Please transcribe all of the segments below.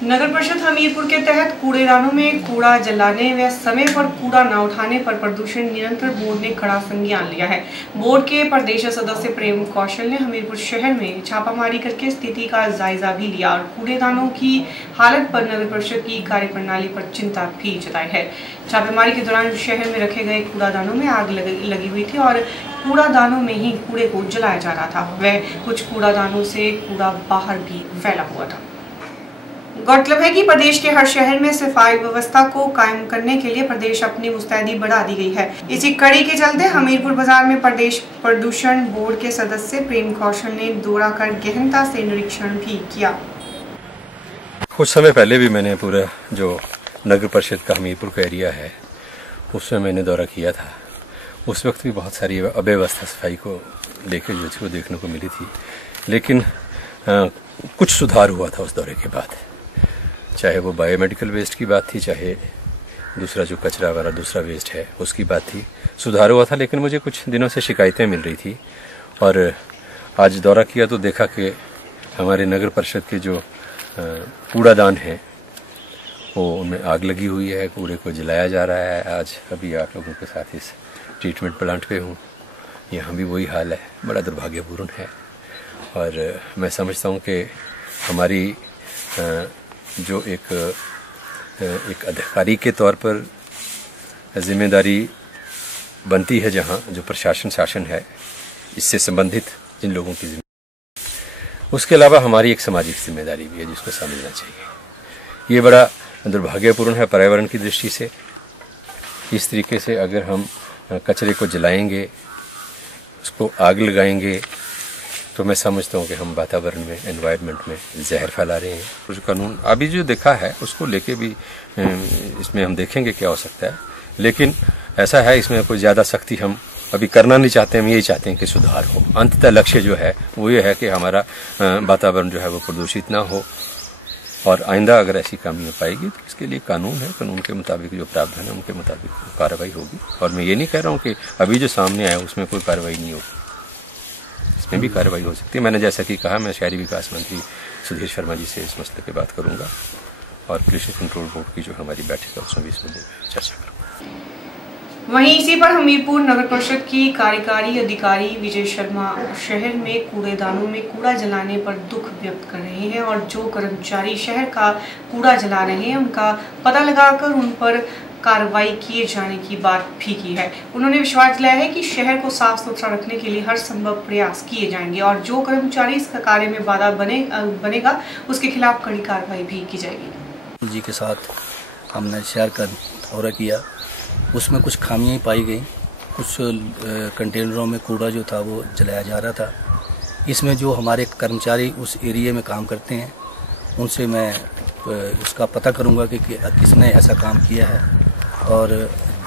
नगर परिषद हमीरपुर के तहत कूड़ेदानों में कूड़ा जलाने व समय पर कूड़ा न उठाने पर प्रदूषण नियंत्रण बोर्ड ने कड़ा संज्ञान लिया है। बोर्ड के प्रदेश सदस्य प्रेम कौशल ने हमीरपुर शहर में छापामारी करके स्थिति का जायजा भी लिया और कूड़ेदानों की हालत पर नगर परिषद की कार्यप्रणाली पर चिंता भी जताई है। छापेमारी के दौरान शहर में रखे गए कूड़ादानों में आग लगी हुई थी और कूड़ादानों में ही कूड़े को जलाया जा रहा था। वह कुछ कूड़ादानों से कूड़ा बाहर भी फैला हुआ था। गौरतलब है कि प्रदेश के हर शहर में सफाई व्यवस्था को कायम करने के लिए प्रदेश अपनी मुस्तैदी बढ़ा दी गई है। इसी कड़ी के चलते हमीरपुर बाजार में प्रदेश प्रदूषण बोर्ड के सदस्य प्रेम कौशल ने दौरा कर गहनता से निरीक्षण भी किया। कुछ समय पहले भी मैंने पूरा जो नगर परिषद का हमीरपुर का एरिया है उसमें मैंने दौरा किया था। उस वक्त भी बहुत सारी अव्यवस्था सफाई को लेकर जो थी वो देखने को मिली थी, लेकिन कुछ सुधार हुआ था उस दौरे के बाद। चाहे वो बायोमेडिकल वेस्ट की बात थी, चाहे दूसरा जो कचरा वाला दूसरा वेस्ट है उसकी बात थी, सुधार हुआ था। लेकिन मुझे कुछ दिनों से शिकायतें मिल रही थी और आज दौरा किया तो देखा कि हमारे नगर परिषद के जो कूड़ादान हैं वो उनमें आग लगी हुई है, कूड़े को जलाया जा रहा है। आज अभी आप लोगों के साथ इस ट्रीटमेंट प्लांट पे हूँ, यहाँ भी वही हाल है। बड़ा दुर्भाग्यपूर्ण है और मैं समझता हूँ कि हमारी जो एक अधिकारी के तौर पर जिम्मेदारी बनती है, जहाँ जो प्रशासन शासन है इससे संबंधित जिन लोगों की जिम्मेदारी, उसके अलावा हमारी एक सामाजिक जिम्मेदारी भी है जिसको समझना चाहिए। ये बड़ा दुर्भाग्यपूर्ण है पर्यावरण की दृष्टि से। इस तरीके से अगर हम कचरे को जलाएंगे, उसको आग लगाएंगे, तो मैं समझता हूँ कि हम वातावरण में, एनवायरनमेंट में जहर फैला रहे हैं। कुछ कानून अभी जो देखा है उसको लेके भी इसमें हम देखेंगे क्या हो सकता है, लेकिन ऐसा है इसमें कोई ज़्यादा सख्ती हम अभी करना नहीं चाहते। हम यही चाहते हैं कि सुधार हो। अंततः लक्ष्य जो है वो ये है कि हमारा वातावरण जो है वो प्रदूषित ना हो और आइंदा अगर ऐसी कमियाँ पाएगी तो इसके लिए कानून है, कानून के मुताबिक जो प्रावधान है उनके मुताबिक कार्रवाई होगी। और मैं ये नहीं कह रहा हूँ कि अभी जो सामने आया उसमें कोई कार्रवाई नहीं होगी, इसमें भी कार्रवाई हो सकती है। मैंने जैसा कि कहा, मैं शहरी विकास मंत्री सुधीर शर्मा जी से इस मसले पे बात करूंगा और पोल्यूशन कंट्रोल बोर्ड की जो हमारी बैठक है उसमें भी इस मुद्दे पर चर्चा करूंगा। वहीं इसी पर हमीरपुर नगर परिषद की कार्यकारी अधिकारी विजय शर्मा शहर में कूड़ेदानों में कूड़ा जलाने पर दुख व्यक्त कर रहे हैं और जो कर्मचारी शहर का कूड़ा जला रहे हैं उनका पता लगाकर उन पर कार्रवाई किए जाने की बात भी की है। उन्होंने विश्वास दिलाया है कि शहर को साफ सुथरा रखने के लिए हर संभव प्रयास किए जाएंगे और जो कर्मचारी इस कार्य में बाधा बनेगा उसके खिलाफ कड़ी कार्रवाई भी की जाएगी। जी के साथ हमने शहर का दौरा किया, उसमें कुछ खामियां पाई गई। कुछ कंटेनरों में कूड़ा जो था वो जलाया जा रहा था। इसमें जो हमारे कर्मचारी उस एरिया में काम करते हैं उनसे मैं उसका पता करूंगा कि किसने ऐसा काम किया है और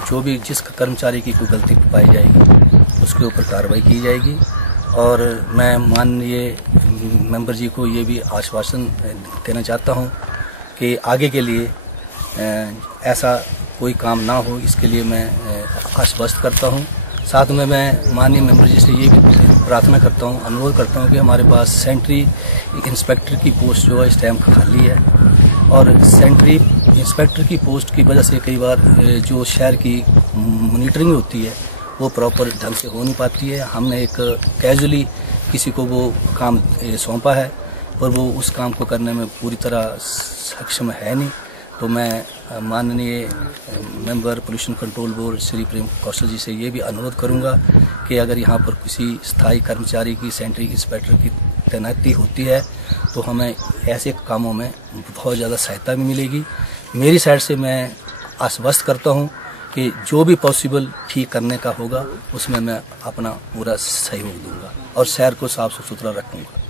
जो भी जिस कर्मचारी की कोई गलती पाई जाएगी उसके ऊपर कार्रवाई की जाएगी। और मैं माननीय मेंबर जी को ये भी आश्वासन देना चाहता हूँ कि आगे के लिए ऐसा कोई काम ना हो, इसके लिए मैं आश्वस्त करता हूँ। साथ में मैं माननीय मेंबर जी से ये भी प्रार्थना करता हूँ, अनुरोध करता हूँ कि हमारे पास सेंट्री इंस्पेक्टर की पोस्ट जो है इस टाइम खाली है और सेंट्री इंस्पेक्टर की पोस्ट की वजह से कई बार जो शहर की मॉनिटरिंग होती है वो प्रॉपर ढंग से हो नहीं पाती है। हमने एक कैजुअली किसी को वो काम सौंपा है और वो उस काम को करने में पूरी तरह सक्षम है नहीं। तो मैं माननीय member pollution control board Shri Prem Kaushal ji से ये भी अनुरोध करूंगा कि अगर यहाँ पर किसी स्थायी कर्मचारी की सेंट्री इंस्पेक्टर की तैनाती होती है तो हमें ऐसे कामों में बहुत ज़्यादा सहायता भी मिलेगी। मेरी साइड से मैं आश्वस्त करता हूँ कि जो भी पॉसिबल ठीक करने का होगा उसमें मैं अपना पूरा सहयोग दूंगा और शहर को साफ सुथरा रखूंगा।